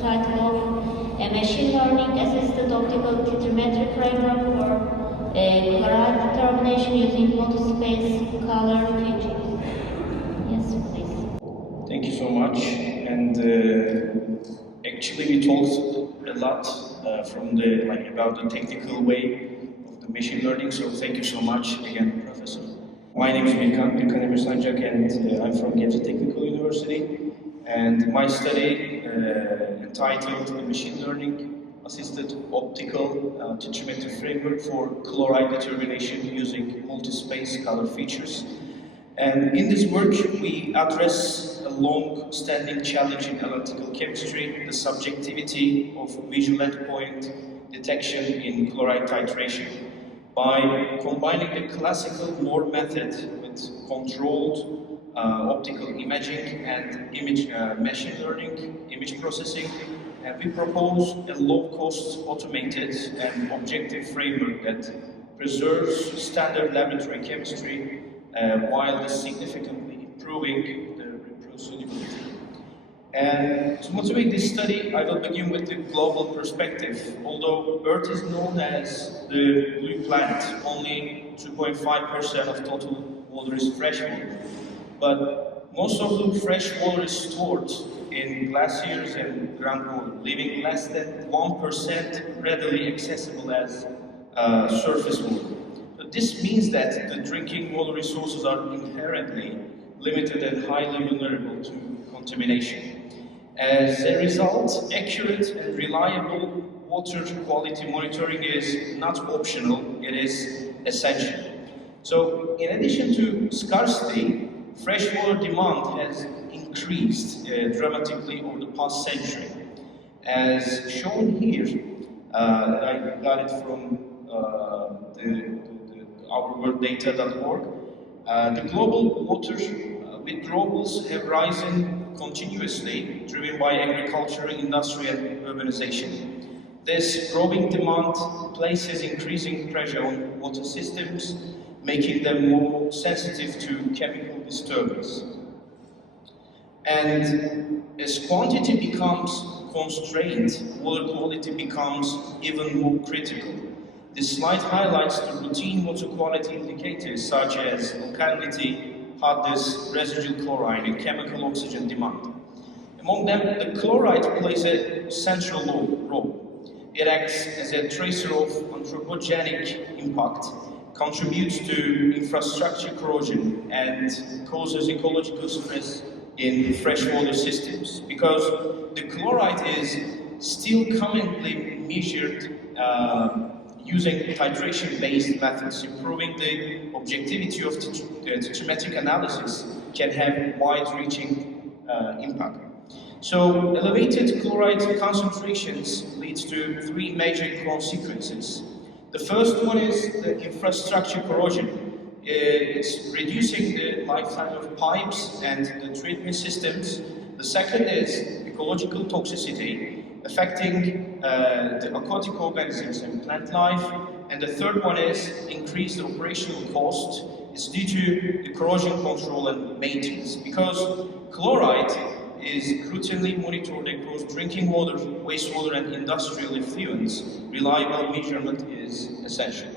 title A Machine Learning Assisted Optical Titrimetry Framework for Chloride Determination Using Multi-Space Color Features. Yes, please. Thank you so much. And actually, we talked a lot about the technical way of the machine learning. So thank you so much again, Professor. My name is Mirkan Emir Sancak, and I'm from Gebze Technical University. And my study entitled Machine Learning Assisted Optical Titrimetry Framework for Chloride Determination Using Multi-Space Color Features. And in this work, we address a long-standing challenge in analytical chemistry, the subjectivity of visual endpoint detection in chloride titration, by combining the classical Moore method with controlled optical imaging and machine learning, image processing. And we propose a low-cost, automated and objective framework that preserves standard laboratory chemistry while significantly improving the reproducibility. And to motivate this study, I will begin with the global perspective. Although Earth is known as the blue planet, only 2.5% of total water is fresh water. But most of the fresh water is stored in glaciers and groundwater, leaving less than 1% readily accessible as surface water. This means that the drinking water resources are inherently limited and highly vulnerable to contamination. As a result, accurate and reliable water quality monitoring is not optional, it is essential. So, in addition to scarcity, freshwater demand has increased dramatically over the past century. As shown here, I got it from ourworlddata.org. The global water withdrawals have risen continuously, driven by agriculture, industry, and urbanization. This growing demand places increasing pressure on water systems, making them more sensitive to chemical disturbance. And as quantity becomes constrained, water quality becomes even more critical. This slide highlights the routine water quality indicators such as alkalinity, hardness, residual chloride, and chemical oxygen demand. Among them, the chloride plays a central role. It acts as a tracer of anthropogenic impact, contributes to infrastructure corrosion, and causes ecological stress in freshwater systems. Because the chloride is still commonly measured using titration-based methods. Improving the objectivity of titrimetric analysis can have wide-reaching impact. So, elevated chloride concentrations leads to three major consequences. The first one is the infrastructure corrosion. It's reducing the lifetime of pipes and the treatment systems. The second is ecological toxicity, affecting the aquatic organisms and plant life. And the third one is increased operational cost. It's due to the corrosion control and maintenance. Because chloride is routinely monitored across drinking water, wastewater, and industrial effluents, reliable measurement is essential.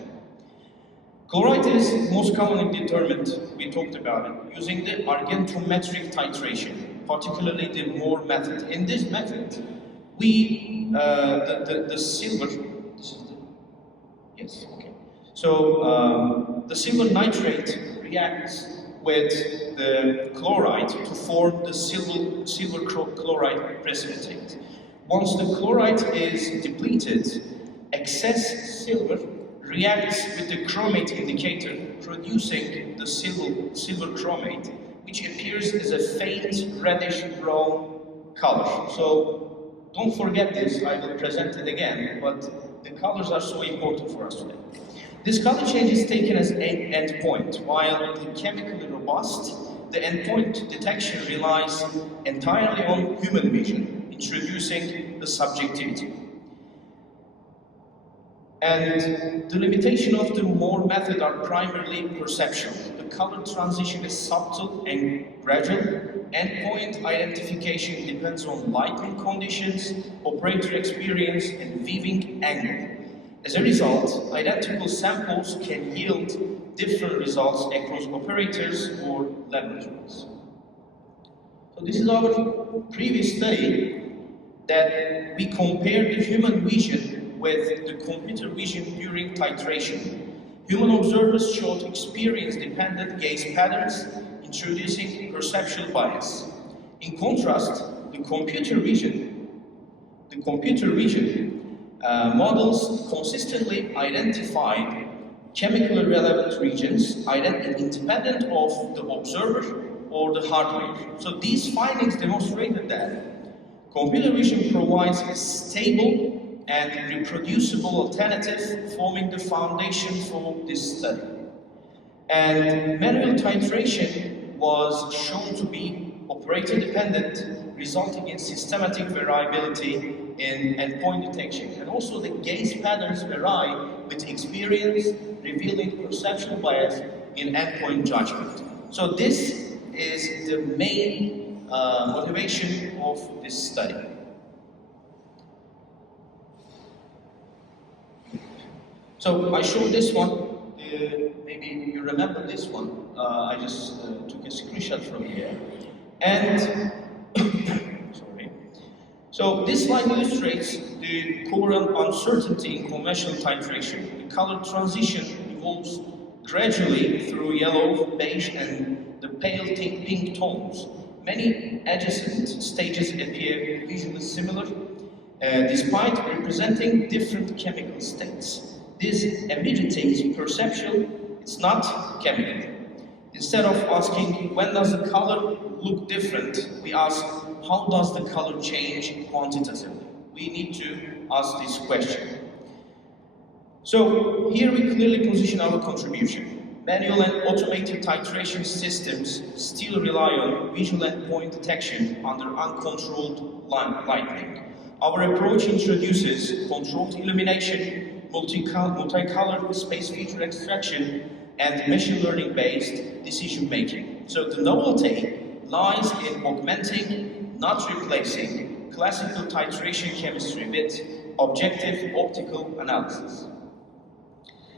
Chloride is most commonly determined, we talked about it, using the argentometric titration, particularly the Moore method. In this method, the silver, this is the, yes, okay. So the silver nitrate reacts with the chloride to form the silver chloride precipitate. Once the chloride is depleted, excess silver reacts with the chromate indicator, producing the silver chromate, which appears as a faint reddish-brown color. So don't forget this, I will present it again, but the colors are so important for us today. This color change is taken as an endpoint, while the chemically robust, the endpoint detection relies entirely on human vision, introducing the subjectivity. And the limitation of the Moore method are primarily perceptual. The color transition is subtle and gradual. Endpoint identification depends on lighting conditions, operator experience, and viewing angle. As a result, identical samples can yield different results across operators or laboratories. So this is our previous study that we compared the human vision with the computer vision during titration. Human observers showed experience-dependent gaze patterns, introducing perceptual bias. In contrast, the computer vision models consistently identified chemically relevant regions independent of the observer or the hardware. So these findings demonstrated that computer vision provides a stable and reproducible alternative, forming the foundation for this study. And manual titration was shown to be operator dependent, resulting in systematic variability in endpoint detection. And also the gaze patterns vary with experience, revealing perceptual bias in endpoint judgment. So this is the main motivation of this study. So I showed this one. Maybe you remember this one. I just took a screenshot from here. And sorry. So this slide illustrates the current uncertainty in conventional titration. The color transition evolves gradually through yellow, beige, and the pale pink tones. Many adjacent stages appear visually similar, despite representing different chemical states. This immediate perceptual, it's not chemical. Instead of asking when does the color look different, we ask how does the color change quantitatively. We need to ask this question. So here we clearly position our contribution. Manual and automated titration systems still rely on visual endpoint detection under uncontrolled lighting. Our approach introduces controlled illumination, multicolored space feature extraction, and machine learning-based decision-making. So the novelty lies in augmenting, not replacing, classical titration chemistry with objective optical analysis.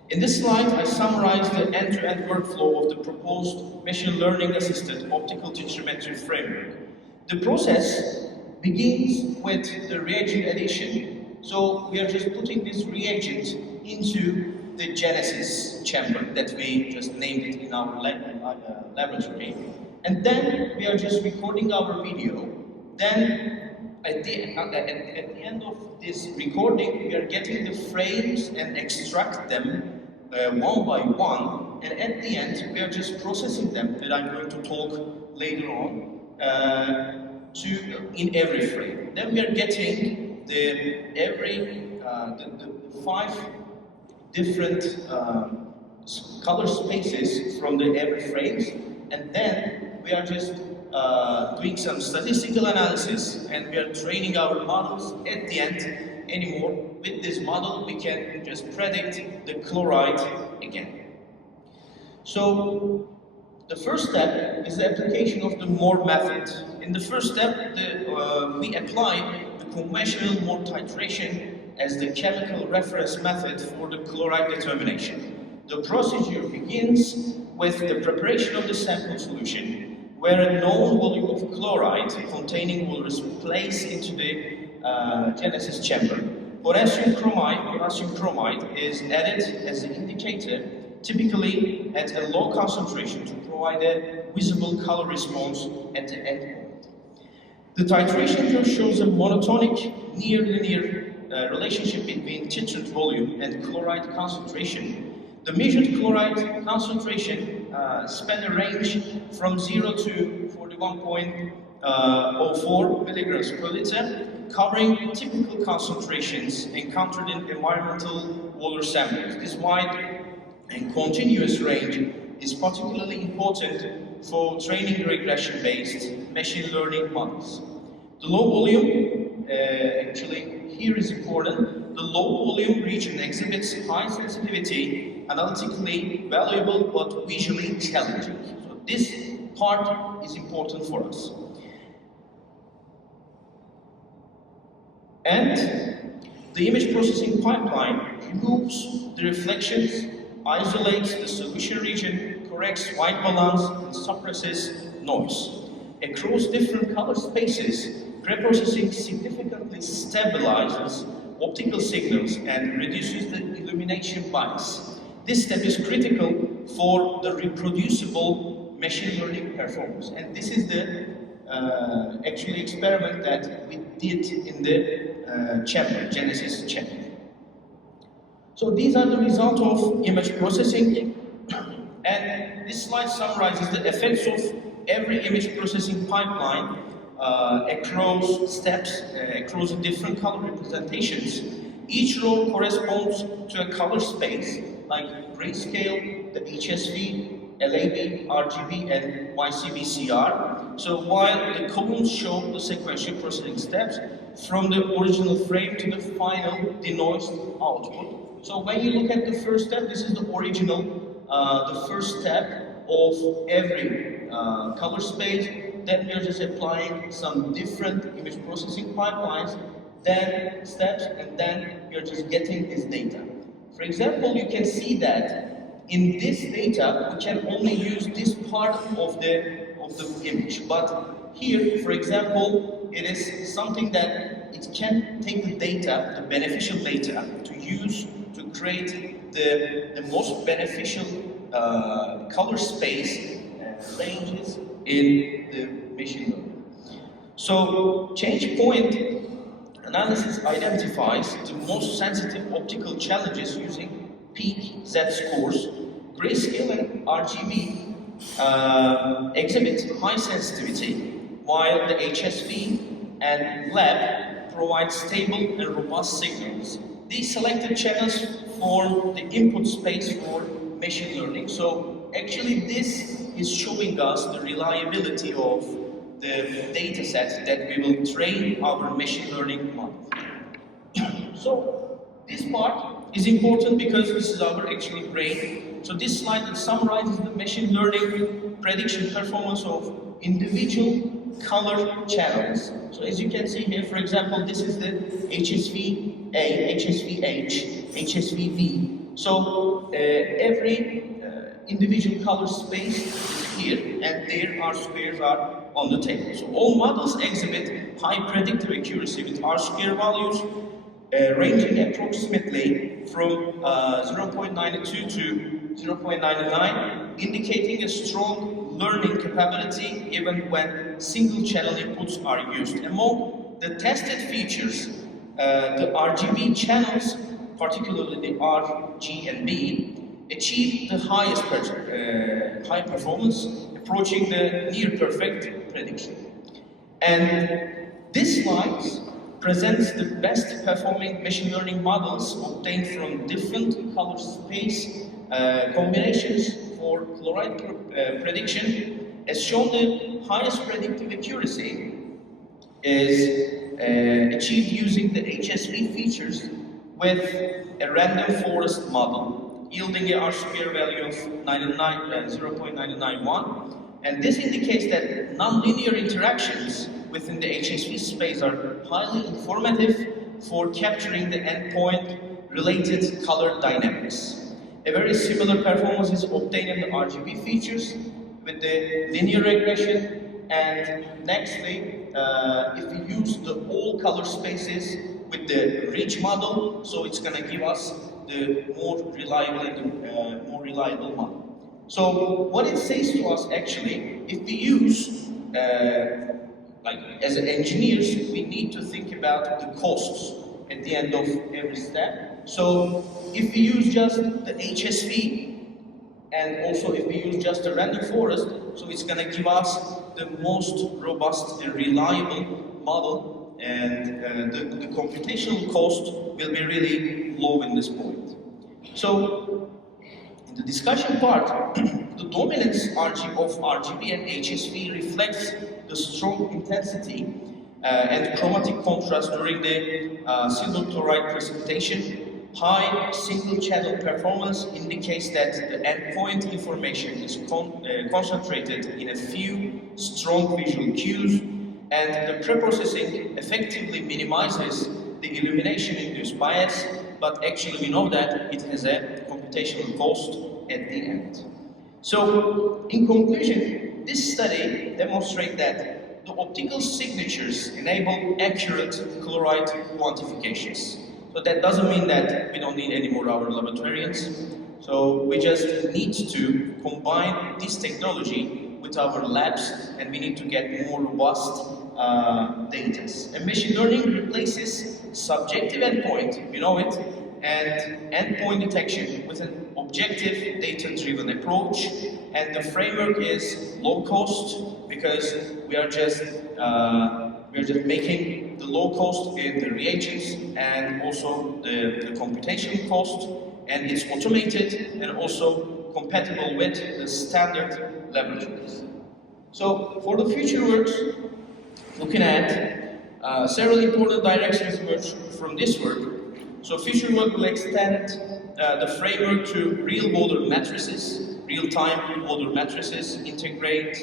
In this slide, I summarize the end-to-end workflow of the proposed machine learning-assisted optical titrimetry framework. The process begins with the reagent addition. So we are just putting this reagent into the Genesis chamber that we just named it in our laboratory. And then we are just recording our video. Then at the end of this recording, we are getting the frames and extract them one by one. And at the end, we are just processing them, that I'm going to talk later on, in every frame. Then we are getting the 5 different color spaces from the every frames, and then we are just doing some statistical analysis, and we are training our models at the end anymore. With this model, we can just predict the chloride again. So the first step is the application of the Moore method. In the first step, we apply conventional Moore titration as the chemical reference method for the chloride determination. The procedure begins with the preparation of the sample solution, where a known volume of chloride containing will be placed into the Genesis chamber. Potassium chromide is added as the indicator, typically at a low concentration to provide a visible color response at the endpoint. The titration curve shows a monotonic, near-linear relationship between titrant volume and chloride concentration. The measured chloride concentration span a range from 0 to 41.04 milligrams per liter, covering typical concentrations encountered in environmental water samples. This wide and continuous range is particularly important for training regression-based machine learning models. The low volume, actually here is important, the low volume region exhibits high sensitivity analytically valuable but visually challenging. So this part is important for us. And the image processing pipeline removes the reflections, isolates the solution region, corrects white balance, and suppresses noise. Across different color spaces, preprocessing significantly stabilizes optical signals and reduces the illumination bias. This step is critical for the reproducible machine learning performance. And this is the actually experiment that we did in the chapter, Genesis chapter. So these are the results of image processing, and this slide summarizes the effects of every image processing pipeline across steps, across different color representations. Each row corresponds to a color space like grayscale, the HSV, LAB, RGB, and YCBCR. So while the columns show the sequential processing steps from the original frame to the final denoised output. So when you look at the first step, this is the original, the first step of every color space. Then we are just applying some different image processing pipelines, then steps, and then we are just getting this data. For example, you can see that in this data, we can only use this part of the image. But here, for example, it is something that it can take the data, the beneficial data, to use to create the most beneficial color space ranges in the machine learning. So change point analysis identifies the most sensitive optical challenges using peak Z-scores. Grayscale and RGB exhibit high sensitivity, while the HSV and LAB provide stable and robust signals. These selected channels form the input space for machine learning. So actually this is showing us the reliability of the data set that we will train our machine learning model. So this part is important because this is our actually brain. So this slide summarizes the machine learning prediction performance of individual color channels. So as you can see here, for example, this is the HSV-A, HSV-H, HSV-V. So every individual color space is here, and there R-squares are on the table. So all models exhibit high predictive accuracy with R-square values ranging approximately from 0.92 to 0.99, indicating a strong learning capability even when single channel inputs are used. Among the tested features, the RGB channels, particularly the R, G, and B, achieve the highest high performance, approaching the near perfect prediction. And this slide presents the best performing machine learning models obtained from different color space combinations for chloride prediction. As shown, the highest predictive accuracy is achieved using the HSV features with a random forest model, yielding a R-square value of 0.991. And this indicates that nonlinear interactions within the HSV space are highly informative for capturing the endpoint-related color dynamics. A very similar performance is obtained in the RGB features with the linear regression, and nextly, if we use the all color spaces with the rich model, so it's going to give us the more reliable model. So what it says to us actually, if we use like as engineers, we need to think about the costs at the end of every step. So if we use just the HSV, and also if we use just a random forest, so it's going to give us the most robust and reliable model, and the computational cost will be really low in this point. So in the discussion part, the dominance of RGB and HSV reflects the strong intensity and chromatic contrast during the silver chloride precipitation. high single channel performance indicates that the endpoint information is concentrated in a few strong visual cues, and the preprocessing effectively minimizes the illumination-induced bias, but actually we know that it has a computational cost at the end. So, in conclusion, this study demonstrates that the optical signatures enable accurate chloride quantifications. So that doesn't mean that we don't need any more our laboratorians. So we just need to combine this technology with our labs, and we need to get more robust data. And machine learning replaces subjective endpoint, we know it, and endpoint detection with an objective data-driven approach. And the framework is low cost because we are just making the low cost in the reagents and also the computational cost, and it's automated and also compatible with the standard laboratories. So for the future works, looking at several important directions emerge from this work. So future work will extend the framework to real-world matrices, real-time world matrices, integrate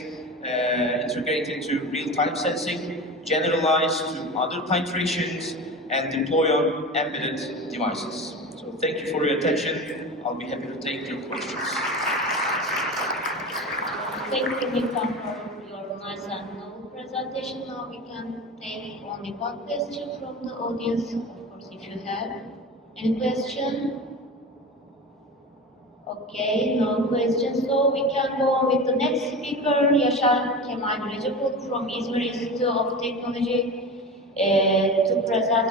into real-time sensing, generalize to other titrations, and deploy on embedded devices. So thank you for your attention. I'll be happy to take your questions. Thank you, Nikon, for your nice and novel presentation. Now we can take only one question from the audience, of course, if you have. Any question? Okay, no questions. So we can go on with the next speaker, Yaşar Kemal Recepol from İzmir Institute of Technology, to present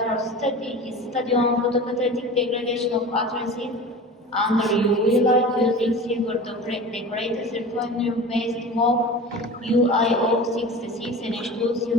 his study on photocatalytic degradation of atrazine under UV light using silver decorated refinery-based MOF UIO66 NH2 silver